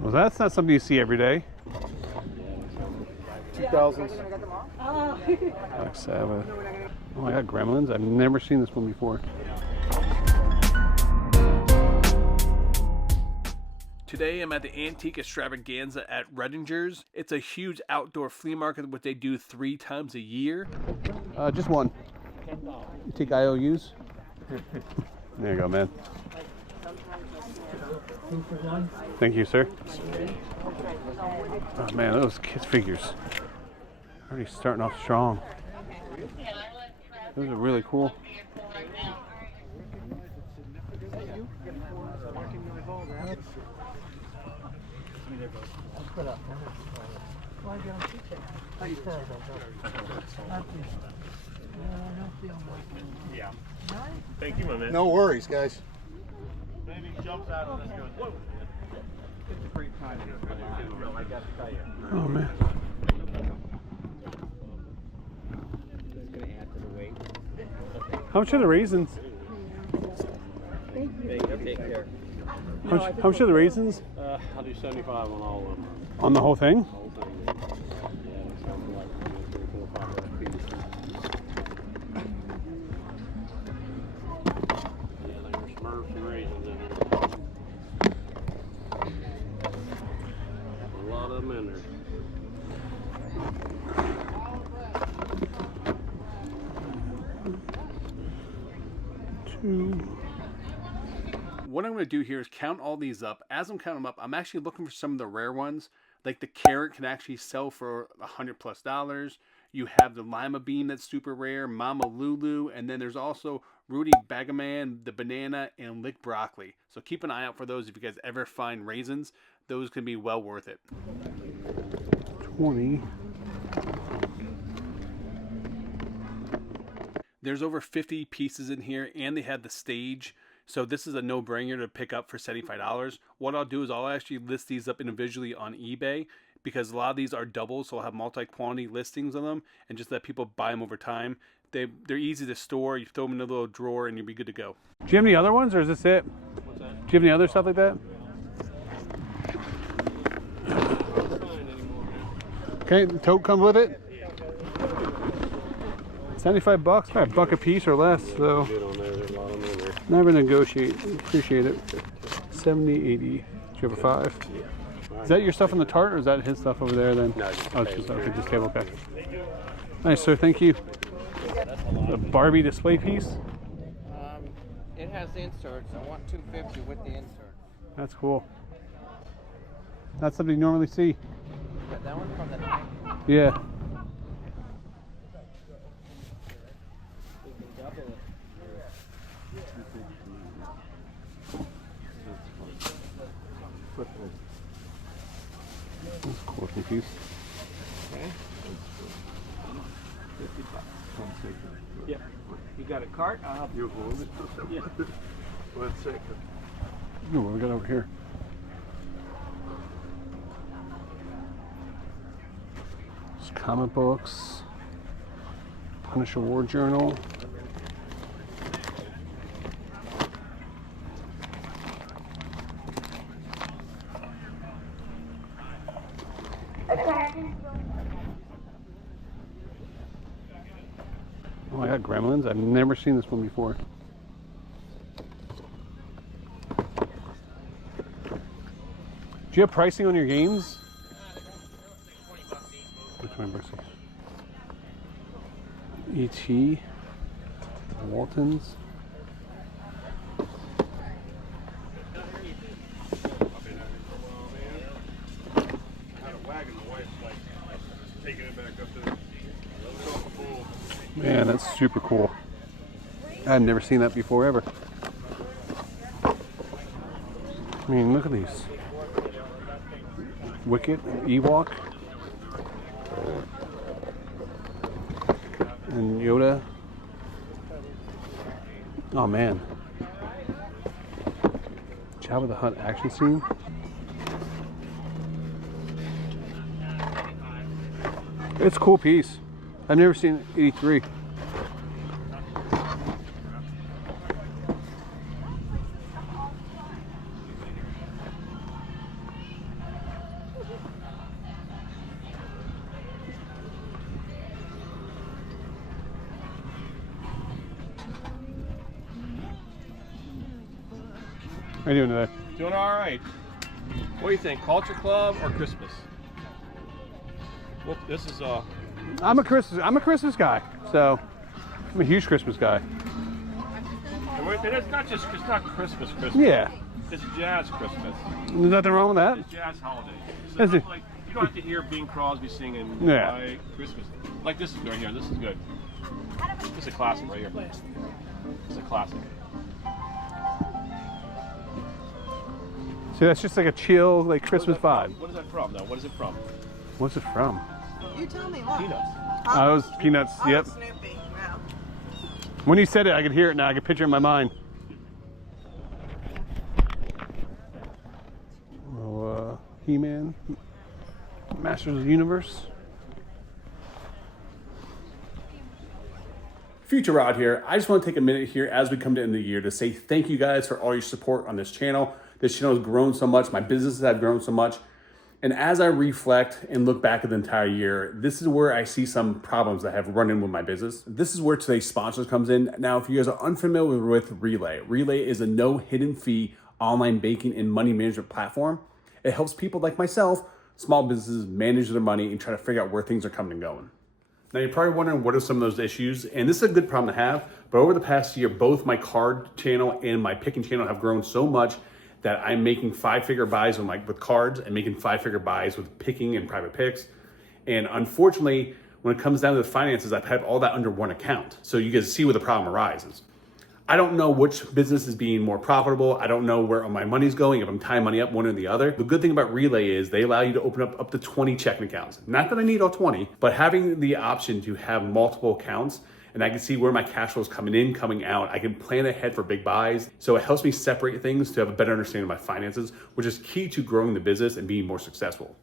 Well, that's not something you see every day. 2000s. Black Sabbath. Oh, I got Gremlins. I've never seen this one before. Today I'm at the Antique Extravaganza at Redinger's. It's a huge outdoor flea market, which they do 3 times a year. Just one. You take IOUs? There you go, man. Thank you, sir. Oh man, those kids' figures. Already starting off strong. Those are really cool. Yeah. Thank you, my man. No worries, guys. Maybe jumps out of this goes, whoa. It's a great time here. I got to tell you. Oh man. How much are the raisins? Take care. How much are the raisins? I'll do 75 on all of them. On the whole thing? Whole thing. Yeah, it's something like 3, 4, 5 pieces. Yeah, there's Smurfs and raisins in there. A lot of them in there. What I'm going to do here is count all these up. As I'm counting them up, I'm actually looking for some of the rare ones. Like the carrot can actually sell for $100+. You have the lima bean that's super rare, Mama Lulu, and then there's also Rudy Bagaman, the banana, and lick broccoli. So keep an eye out for those if you guys ever find raisins. Those can be well worth it. 20. There's over 50 pieces in here, and they have the stage. So this is a no-brainer to pick up for $75. What I'll do is I'll actually list these up individually on eBay, because a lot of these are doubles, so I'll have multi-quantity listings of them and just let people buy them over time. They're easy to store. You throw them in a little drawer and you'll be good to go. Do you have any other ones, or is this it? What's that? Do you have any other stuff like that? Okay, the tote comes with it. 75 bucks, probably a buck a piece or less, so Good on there. There's a lot of them in there. never negotiate. Appreciate it. 70, 80. Do you have a 5? Yeah. Is that your stuff in the tart, or is that his stuff over there then? No, just oh, it's just okay, just table, okay. Nice, sir, thank you. A Barbie display piece? It has inserts. I want 250 with the inserts. That's cool. That's something you normally see. But that one from the night. Yeah. We can double it. That's a cool looking piece. Okay. 50 bucks. Yeah. You got a cart? I'll help you. Yeah. 1 second. Ooh, what we got over here? There's comic books. Punisher War Journal. Oh, I got Gremlins. I've never seen this one before. Do you have pricing on your games? 20 bucks each. E.T. Waltons. Man, that's super cool. I've never seen that before ever. I mean, look at these. Wicket, Ewok, and Yoda. Oh man. Jabba the Hutt action scene. It's a cool piece. I've never seen 83. How you doing today? Doing all right. What do you think, Culture Club or Christmas? Well, this is I'm a Christmas guy. So I'm a huge Christmas guy. and it's not Christmas. Yeah. It's jazz Christmas. There's nothing wrong with that. It's jazz holiday. So Is it? like, you don't have to hear Bing Crosby singing like Christmas. Like this is right here. This is good. This is a classic right here. It's a classic. See, that's just like a chill, like Christmas vibe. What is that from, though? What is it from? What's it from? You tell me what. Peanuts. Oh, it was Peanuts. Oh, Yep. Snoopy. Wow. When you said it, I could hear it now. I could picture it in my mind. Oh, He-Man, Masters of the Universe. Future Rod here. I just want to take a minute here as we come to the end of the year to say thank you guys for all your support on this channel. This channel has grown so much. My businesses have grown so much. And as I reflect and look back at the entire year, this is where I see some problems that have run in with my business. This is where today's sponsors comes in. Now, if you guys are unfamiliar with Relay, Relay is a no hidden fee online banking and money management platform. It helps people like myself, small businesses, manage their money and try to figure out where things are coming and going. Now, you're probably wondering what are some of those issues, and this is a good problem to have, but over the past year, both my card channel and my picking channel have grown so much that I'm making 5-figure buys with cards and making 5-figure buys with picking and private picks. And unfortunately, when it comes down to the finances, I've had all that under one account. So you guys see where the problem arises. I don't know which business is being more profitable. I don't know where my money's going, if I'm tying money up one or the other. The good thing about Relay is they allow you to open up to 20 checking accounts. Not that I need all 20, but having the option to have multiple accounts, and I can see where my cash flow is coming in, coming out. I can plan ahead for big buys. So it helps me separate things to have a better understanding of my finances, which is key to growing the business and being more successful.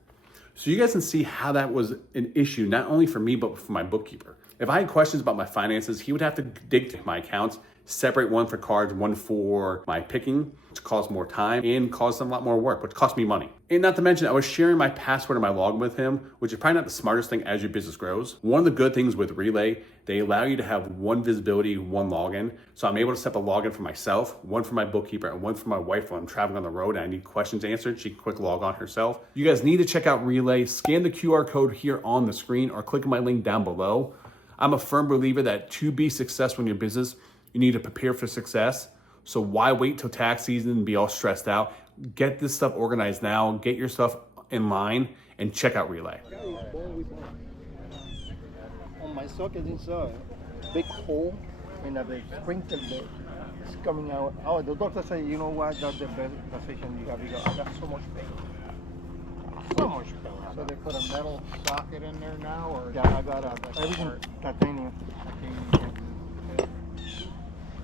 So you guys can see how that was an issue, not only for me, but for my bookkeeper. If I had questions about my finances, he would have to dig to my accounts, separate one for cards, one for my picking, which costs more time and costs a lot more work, which cost me money. And not to mention, I was sharing my password and my login with him, which is probably not the smartest thing as your business grows. One of the good things with Relay, they allow you to have one visibility, one login. So I'm able to set up a login for myself, one for my bookkeeper, and one for my wife when I'm traveling on the road and I need questions answered. She can quick log on herself. You guys need to check out Relay. Scan the QR code here on the screen or click my link down below. I'm a firm believer that to be successful in your business, you need to prepare for success. So why wait till tax season and be all stressed out? Get this stuff organized now, get your stuff in line, and check out Relay. On my socket inside, big hole in a big sprinkler bed. It's coming out. Oh, the doctor said, you know what, that's the best position you have. I got so much pain. So much pain. So they put a metal socket in there now, or Yeah, I got everything titanium.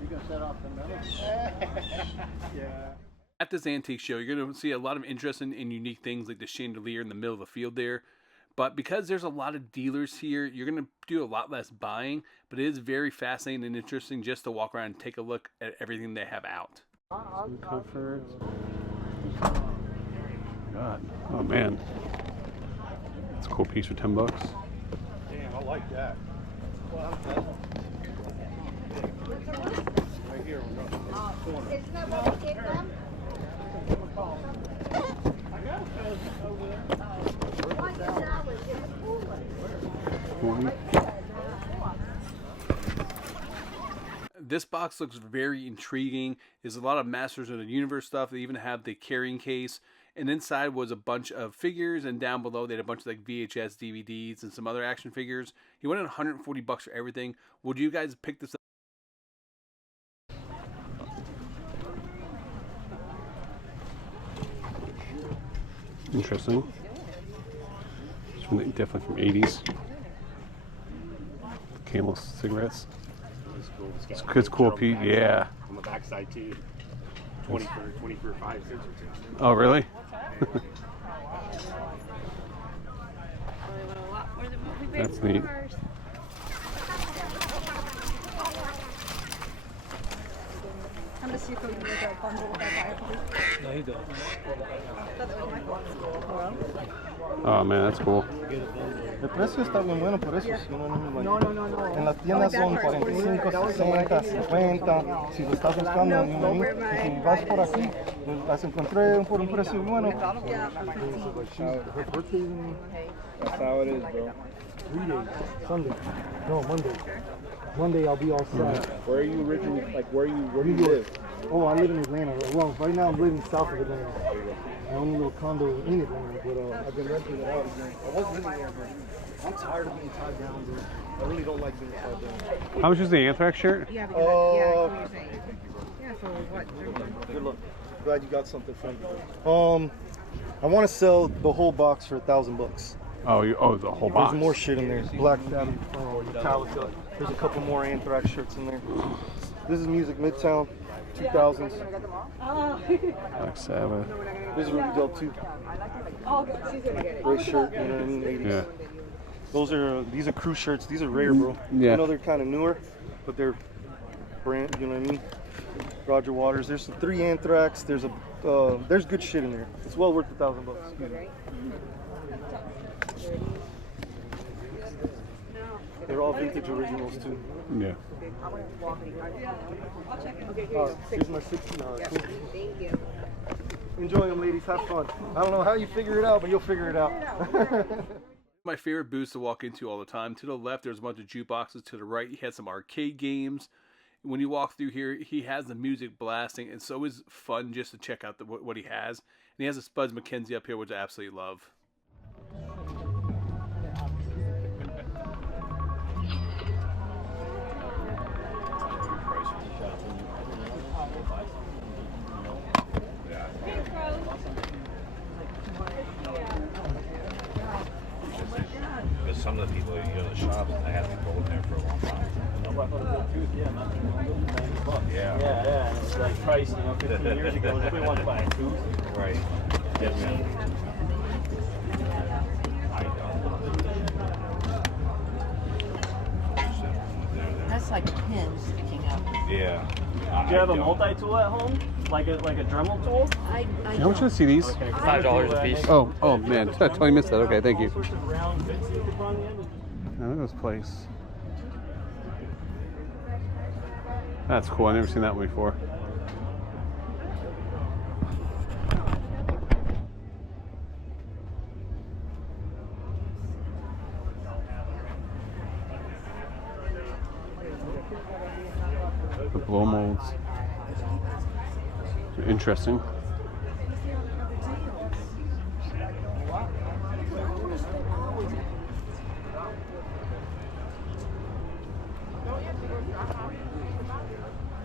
you can set off the metal? Yeah. At this antique show, you're going to see a lot of interesting and unique things like the chandelier in the middle of the field there. But because there's a lot of dealers here, you're going to do a lot less buying. But it is very fascinating and interesting just to walk around and take a look at everything they have out. Some comforts. God. Oh, man. It's a cool piece for $10. Damn, I like that. Right here, we're going to the corner. Isn't that what we gave them? This box looks very intriguing. There's a lot of Masters of the Universe stuff. They even have the carrying case. And inside was a bunch of figures, and down below they had a bunch of like VHS DVDs and some other action figures. He wanted $140 for everything. Would you guys pick this up? Interesting. It's definitely from 80s. Camel cigarettes. It's cool, Pete. Yeah. On the backside too. 20 for 5 cents or 6. Oh, really? That's neat. I'm just see if we can make a bundle with our Bible. No, he doesn't. Oh man, that's cool. El precio está bien bueno por eso, you know what I mean? Like, No, no, no, no. en las tiendas son 45, 60, 50. Si lo estás buscando, you know what I mean? Y si vas por aquí, las encontré por un precio bueno. That's how it is, bro. 3 days. Sunday. No, Monday. Monday I'll be all set. Where are you originally, like, where do you live? Oh, I live in Atlanta. Well, right now I'm living south of Atlanta. I own a little condo in Atlanta, but I've been renting it out again. I was living there, but I'm tired of being tied down, dude. I really don't like being tied down. How much is the Anthrax shirt? Yeah, because, yeah, so what? Good luck. Glad you got something from me. I want to sell the whole box for $1,000. Oh, the whole box. There's more shit in there. Black Sabbath, Metallica. There's a couple more Anthrax shirts in there. This is Music Midtown, 2000s. Black Sabbath. This is really dope too. Great shirt, you know what I mean? 80s. Yeah. These are crew shirts. These are rare, bro. Yeah. I know they're kind of newer, but they're brand. You know what I mean? Roger Waters. There's 3 Anthrax. There's good shit in there. It's well worth $1,000. Excuse me. They're all vintage originals too. Yeah. Here's my 60. Cool. Thank you. Enjoy them, ladies. Have fun. I don't know how you figure it out, but you'll figure it out. My favorite booths to walk into all the time. To the left, there's a bunch of jukeboxes. To the right, he has some arcade games. When you walk through here, he has the music blasting. It's always fun just to check out what he has. And he has a Spuds McKenzie up here, which I absolutely love. Because some of the people, you go to the shops, I had people in there for a long time. Yeah. Yeah, and it's like price, 15 years ago, nobody wanted to buy a tooth. Right. Yes, man. That's like pins sticking up. Yeah. Do you have a multi-tool at home? Like a Dremel tool? How much are the CDs? $5 a piece. Oh man, totally missed that. Okay, thank you. All sorts of round bits you could run in. Now look at this place. That's cool. I've never seen that one before. The blow molds. Interesting.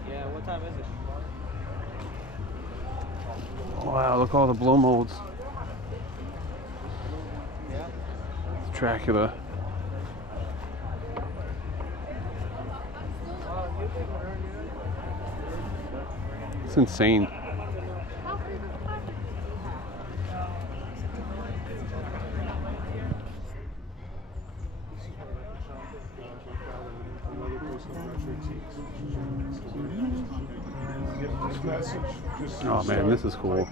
Yeah, what time is it? Wow, look at all the blow molds. Dracula. It's insane. Oh man, this is cool.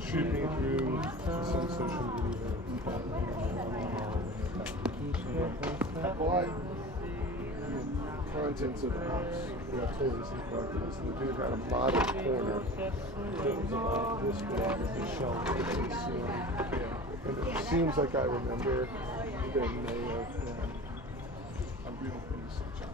Shoot me through some social media. Contents of the house. We got totally some contents. And the dude had a model corner that was about this big with the shelf with the ceiling. And it seems like I remember they may have a real basic job.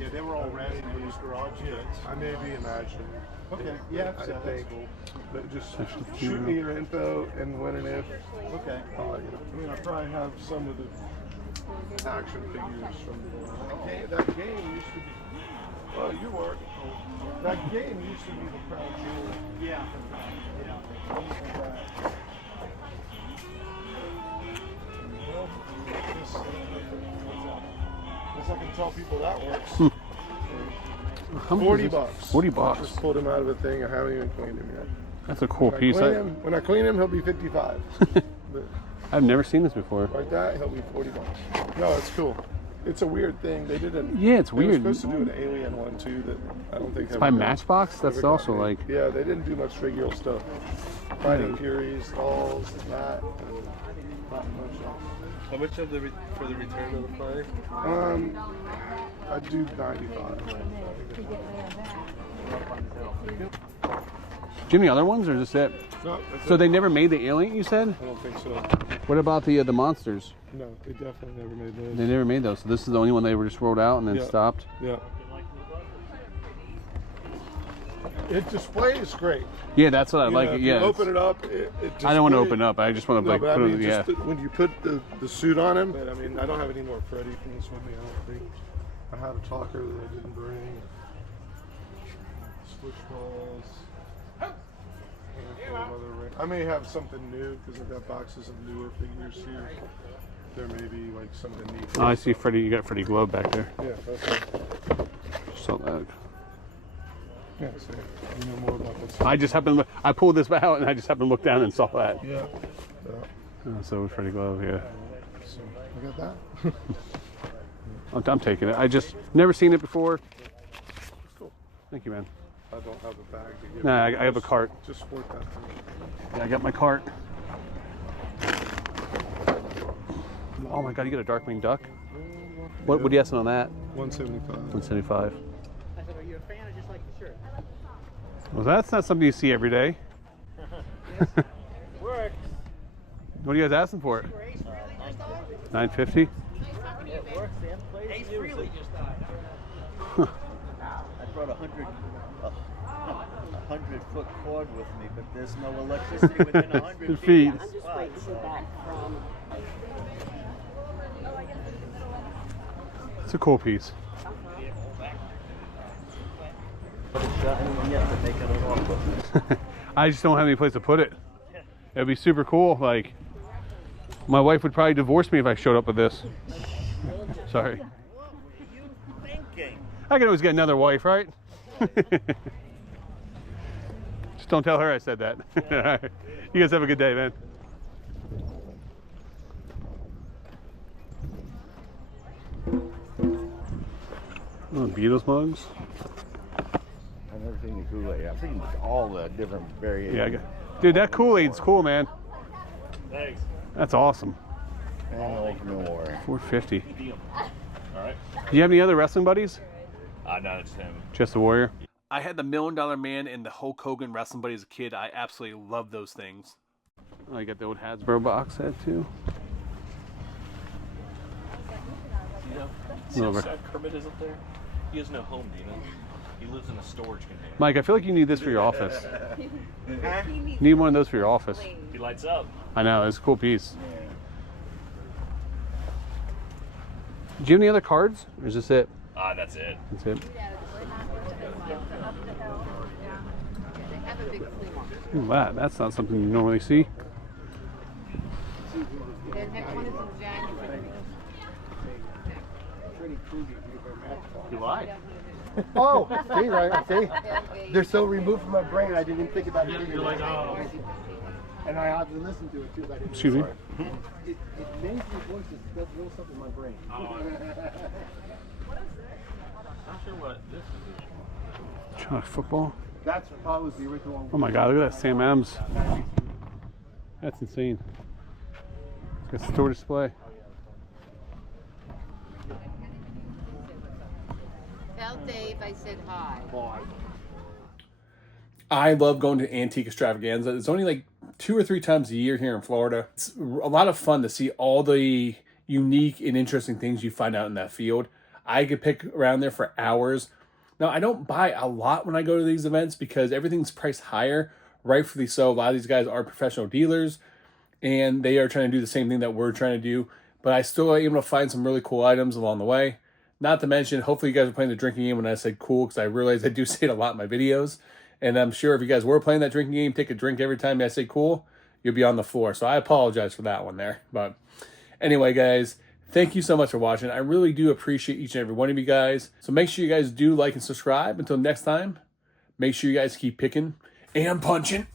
Yeah, they were all rented in these garage units. I may be imagining. Okay, yeah, I so that's think. cool. But just shoot me your info and when and if. Okay. I mean, I probably have some of the action figures from that game used to be. Well, you weren't. That game used to be the crown jewel. Yeah. Well, guess I can tell people that works. How much 40 is this? bucks. 40 I bucks. just pulled him out of a thing. I haven't even cleaned him yet. That's a cool piece. When I clean him, he'll be 55. But I've never seen this before. like that, he'll be 40 bucks. No, it's cool. It's a weird thing. They did an. Yeah, it's they were weird. supposed to do an alien one too that I don't think. It's by Matchbox. That's also like. Yeah, they didn't do much figural stuff. Fighting Furies, dolls, that, and not much else. How much of the for the return of the play? I do 95. Do you have any other ones, or is this it? No, that's So it. they never made the alien, you said? I don't think so. What about the monsters? No, they definitely never made those. They never made those. So this is the only one they were just rolled out and then Yeah. stopped. Yeah. It displays great. Yeah, that's what I You like. know, if Yeah, you open it up. I don't want to open it up. I just want to No, like but put I mean, it. Yeah. just when you put the suit on him. But I mean, I don't have any more Freddy from this with me. I don't think. I had a talker that I didn't bring. Switch balls. I may have something new because I've got boxes of newer figures here. There may be like something neat. Oh, I see Freddy. You got Freddy Globe back there. Yeah, that's it. So that. Yeah, so you know more about this. I just happened. I pulled this out and I just happened to look down and saw that. Yeah. So Freddy Globe. Yeah. So I got that. I'm taking it. I just never seen it before. Cool. Thank you, man. I don't have a bag to give. Nah, you. I have a cart. Just sport that for me. Yeah, I got my cart. Oh my God, you got a Darkwing Duck? What are you asking on that? 175. 175. Well, that's not something you see every day. Works. What are you guys asking for it? 950. It works, Sam. Ace really just died. I brought a 100-foot cord with me, but there's no electricity within 100 feet. I'm just waiting to hear back from. It's a cool piece. I just don't have any place to put it. It'd be super cool. Like, my wife would probably divorce me if I showed up with this. Sorry. What were you thinking? I can always get another wife, right? Just don't tell her I said that. You guys have a good day, man. Oh, Beatles mugs. I've never seen the Kool-Aid. I've seen all the different variations. Yeah, dude, that Kool-Aid's cool, man. Thanks. That's awesome. Oh, no. 450. All right. Do you have any other wrestling buddies? No, it's him. Just the Warrior. I had the $1 Million Man and the Hulk Hogan wrestling buddy as a kid. I absolutely love those things. Oh, you got the old Hasbro box set too. See how Over. sad Kermit is up there? He has no home, Demon. He lives in a storage container. Mike, I feel like you need this for your office. You need one of those for your office. He lights up. I know, it's a cool piece. Do you have any other cards? Or is this it? That's it. That's it. Ooh, wow, that's not something you normally see. The next one is in January. You lied. Oh, see, right? See, they're so removed from my brain, I didn't even think about it. You're like, oh. And I have to listen to it too. I didn't. Excuse me. It names your voices. Does little stuff in my brain. Not sure what this is. Trying football. That's probably the original one. Oh my God, look at that Sam Adams. That's insane. It's got store display. Tell Dave I said hi. I love going to Antique Extravaganza. It's only like 2 or 3 times a year here in Florida. It's a lot of fun to see all the unique and interesting things you find out in that field. I could pick around there for hours. Now, I don't buy a lot when I go to these events because everything's priced higher, rightfully so. A lot of these guys are professional dealers, and they are trying to do the same thing that we're trying to do. But I still am able to find some really cool items along the way. Not to mention, hopefully you guys are playing the drinking game when I said cool, because I realize I do say it a lot in my videos. And I'm sure if you guys were playing that drinking game, take a drink every time I say cool, you'll be on the floor. So I apologize for that one there. But anyway, guys, thank you so much for watching. I really do appreciate each and every one of you guys. So make sure you guys do like and subscribe. Until next time, make sure you guys keep picking and punching.